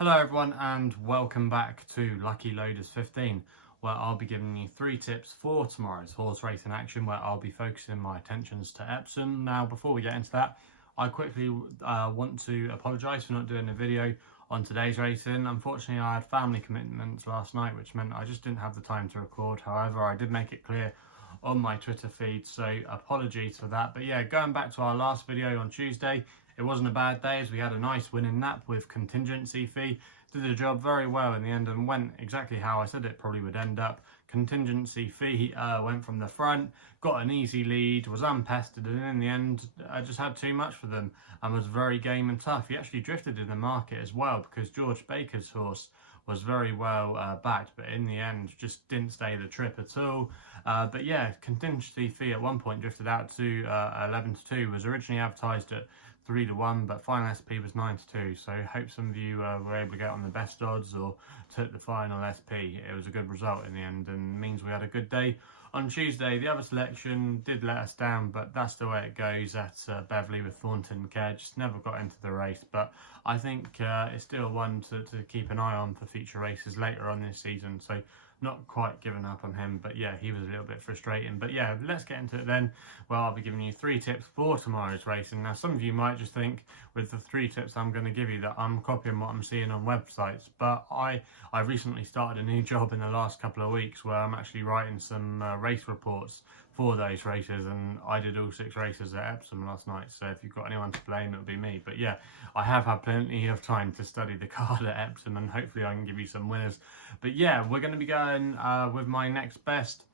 Hello everyone and welcome back to Lucky Loaders 15, where I'll be giving you 3 tips for tomorrow's horse racing action, where I'll be focusing my attentions to Epsom. Now before we get into that, I quickly want to apologise for not doing a video on today's racing. Unfortunately I had family commitments last night, which meant I just didn't have the time to record. However, I did make it clear on my Twitter feed, so apologies for that. But yeah, going back to our last video on Tuesday, it wasn't a bad day as we had a nice winning nap with contingency fee. Did the job very well in the end and went exactly how I said it probably would end up. Contingency fee went from the front, got an easy lead, was unpestered, and in the end I just had too much for them and was very game and tough. He actually drifted in the market as well because George Baker's horse was very well backed, but in the end just didn't stay the trip at all. But yeah, contingency fee at one point drifted out to 11-2, was originally advertised at 3-1, but final SP was 9-2. So hope some of you were able to get on the best odds or took the final SP. It was a good result in the end and means we had a good day. On Tuesday, the other selection did let us down, but that's the way it goes at Beverley with Thornton Care. Just never got into the race, but I think it's still one to keep an eye on for future races later on this season. So not quite given up on him, but yeah, he was a little bit frustrating. But yeah, let's get into it then. Well, I'll be giving you 3 tips for tomorrow's racing. Now, some of you might just think with the 3 tips I'm going to give you that I'm copying what I'm seeing on websites, but I recently started a new job in the last couple of weeks where I'm actually writing some race reports for those races, and I did all 6 races at Epsom last night, so if you've got anyone to blame, it'll be me. But yeah, I have had plenty of time to study the card at Epsom, and hopefully I can give you some winners. But yeah, we're going to be going with my next best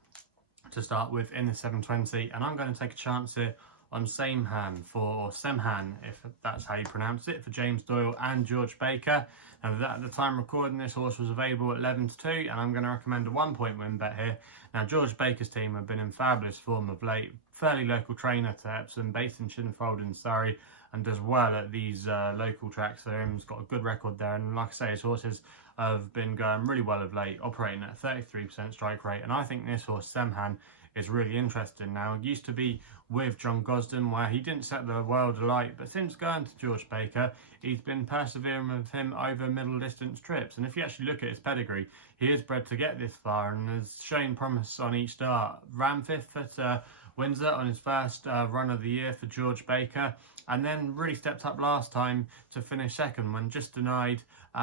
to start with in the 720, and I'm going to take a chance here on Cemhaan, if that's how you pronounce it, for James Doyle and George Baker. Now, at the time recording, this horse was available at 11-2, and I'm going to recommend a 1-point win bet here. Now, George Baker's team have been in fabulous form of late. Fairly local trainer to Epsom, based in Shinfold in Surrey, and does well at these local tracks for him. He's got a good record there, and like I say, his horses have been going really well of late, operating at a 33% strike rate, and I think this horse, Cemhaan, is really interesting now. It used to be with John Gosden where he didn't set the world alight, but since going to George Baker, he's been persevering with him over middle distance trips. And if you actually look at his pedigree, he is bred to get this far and has shown promise on each start. Ran 5th at Windsor on his first run of the year for George Baker, and then really stepped up last time to finish 2nd when just denied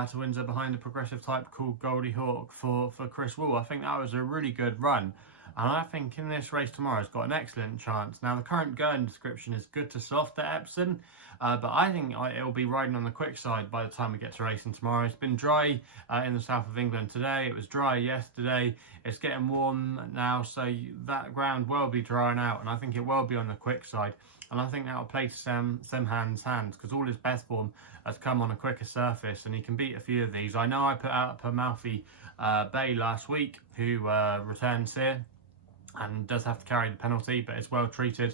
to Windsor behind a progressive type called Goldie Hawk for Chris Wool. I think that was a really good run. And I think in this race tomorrow, it's got an excellent chance. Now, the current going description is good to soft at Epsom, but I think it'll be riding on the quick side by the time we get to racing tomorrow. It's been dry in the south of England today. It was dry yesterday. It's getting warm now, so that ground will be drying out, and I think it will be on the quick side. And I think that'll play to Cemhaan's hands because all his best form has come on a quicker surface, and he can beat a few of these. I know I put out Amalfi Bay last week, who returns here and does have to carry the penalty, but is well treated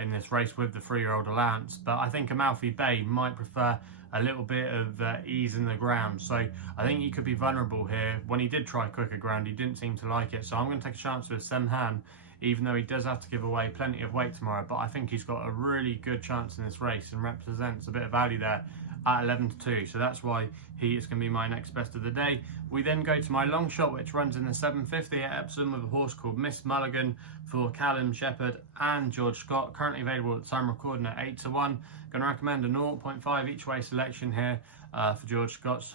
in this race with the 3-year-old allowance. But I think Amalfi Bay might prefer a little bit of ease in the ground, so I think he could be vulnerable here. When he did try quicker ground, he didn't seem to like it, so I'm going to take a chance with Cemhaan, even though he does have to give away plenty of weight tomorrow. But I think he's got a really good chance in this race and represents a bit of value there at 11-2, so that's why he is going to be my next best of the day. We then go to my Longshot, which runs in the 750 at Epsom with a horse called Miss Mulligan for Callum Shepherd and George Scott, currently available at the time recording at 8-1. Going to recommend a 0.5 each way selection here for George Scott's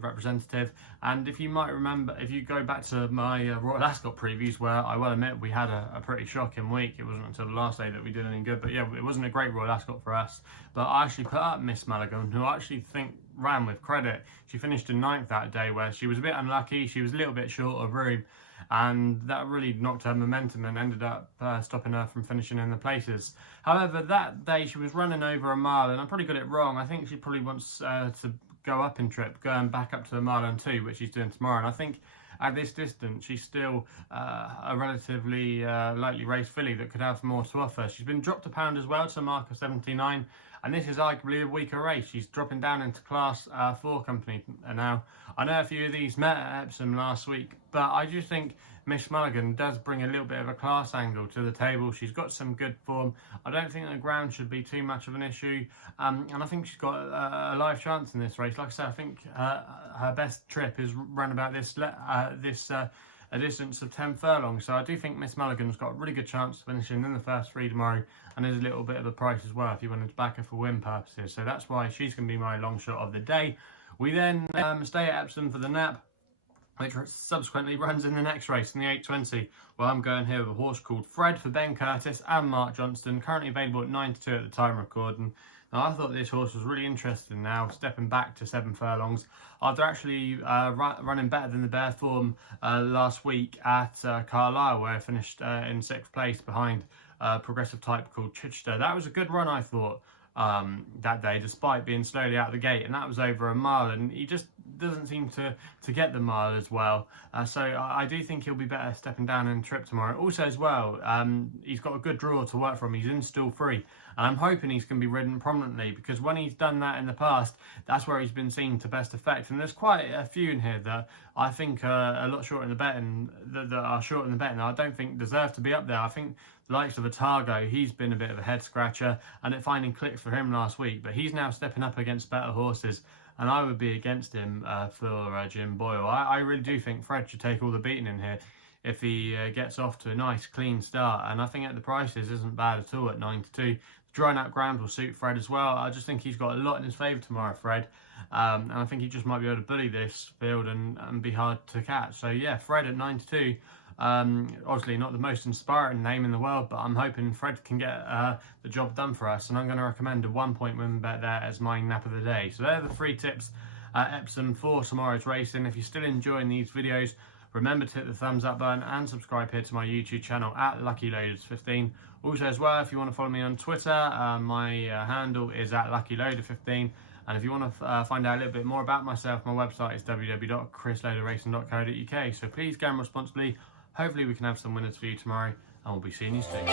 representative. And if you might remember, if you go back to my Royal Ascot previews, where I will admit we had a pretty shocking week. It wasn't until the last day that we did any good, but yeah, it wasn't a great Royal Ascot for us. But I actually put up Miss Mulligan, who I actually think ran with credit. She finished in 9th that day, where she was a bit unlucky. She was a little bit short of room, and that really knocked her momentum and ended up stopping her from finishing in the places. However, that day she was running over a mile, and I probably got it wrong. I think she probably wants to go up in trip, going back up to a mile and 2, which she's doing tomorrow. And I think at this distance, she's still a relatively lightly raced filly that could have more to offer. She's been dropped a pound as well to a mark of 79, and this is arguably a weaker race. She's dropping down into class 4 company now. I know a few of these met at Epsom last week, but I just think Miss Mulligan does bring a little bit of a class angle to the table. She's got some good form. I don't think the ground should be too much of an issue, and I think she's got a live chance in this race. Like I said, I think her best trip is run about a distance of 10 furlongs. So I do think Miss Mulligan's got a really good chance of finishing in the first 3 tomorrow, and there's a little bit of a price as well if you wanted to back her for win purposes. So that's why she's going to be my long shot of the day. We then stay at Epsom for the nap, which subsequently runs in the next race in the 820. Well, I'm going here with a horse called Fred for Ben Curtis and Mark Johnston, currently available at 9 to 2 at the time of recording. Now, I thought this horse was really interesting now, stepping back to 7 furlongs after actually running better than the bare form last week at Carlisle, where I finished in 6th place behind a progressive type called Chichester. That was a good run, I thought, that day, despite being slowly out of the gate, and that was over a mile, and he just doesn't seem to get the mile as well. So I do think he'll be better stepping down in trip tomorrow. Also as well, he's got a good draw to work from. He's in stall 3, and I'm hoping he's going to be ridden prominently, because when he's done that in the past, that's where he's been seen to best effect. And there's quite a few in here that I think are a lot short in the betting, that are short in the betting, I don't think deserve to be up there. I think the likes of Otago, he's been a bit of a head scratcher, and it finally clicked for him last week, but he's now stepping up against better horses, and I would be against him for Jim Boyle. I really do think Fred should take all the beating in here if he gets off to a nice clean start, and I think at the prices isn't bad at all at 9 to 2. Drying out ground will suit Fred as well. I just think he's got a lot in his favour tomorrow, Fred, and I think he just might be able to bully this field and be hard to catch. So yeah, Fred at 9 to 2. Obviously not the most inspiring name in the world, but I'm hoping Fred can get the job done for us, and I'm going to recommend a 1-point win bet there as my nap of the day. So they're the 3 tips at Epsom for tomorrow's racing. If you're still enjoying these videos, remember to hit the thumbs up button and subscribe here to my YouTube channel at LuckyLoaders15. Also as well, if you want to follow me on Twitter, my handle is at LuckyLoader15. And if you want to find out a little bit more about myself, my website is www.chrisloaderracing.co.uk. So please gamble responsibly. Hopefully we can have some winners for you tomorrow, and we'll be seeing you soon.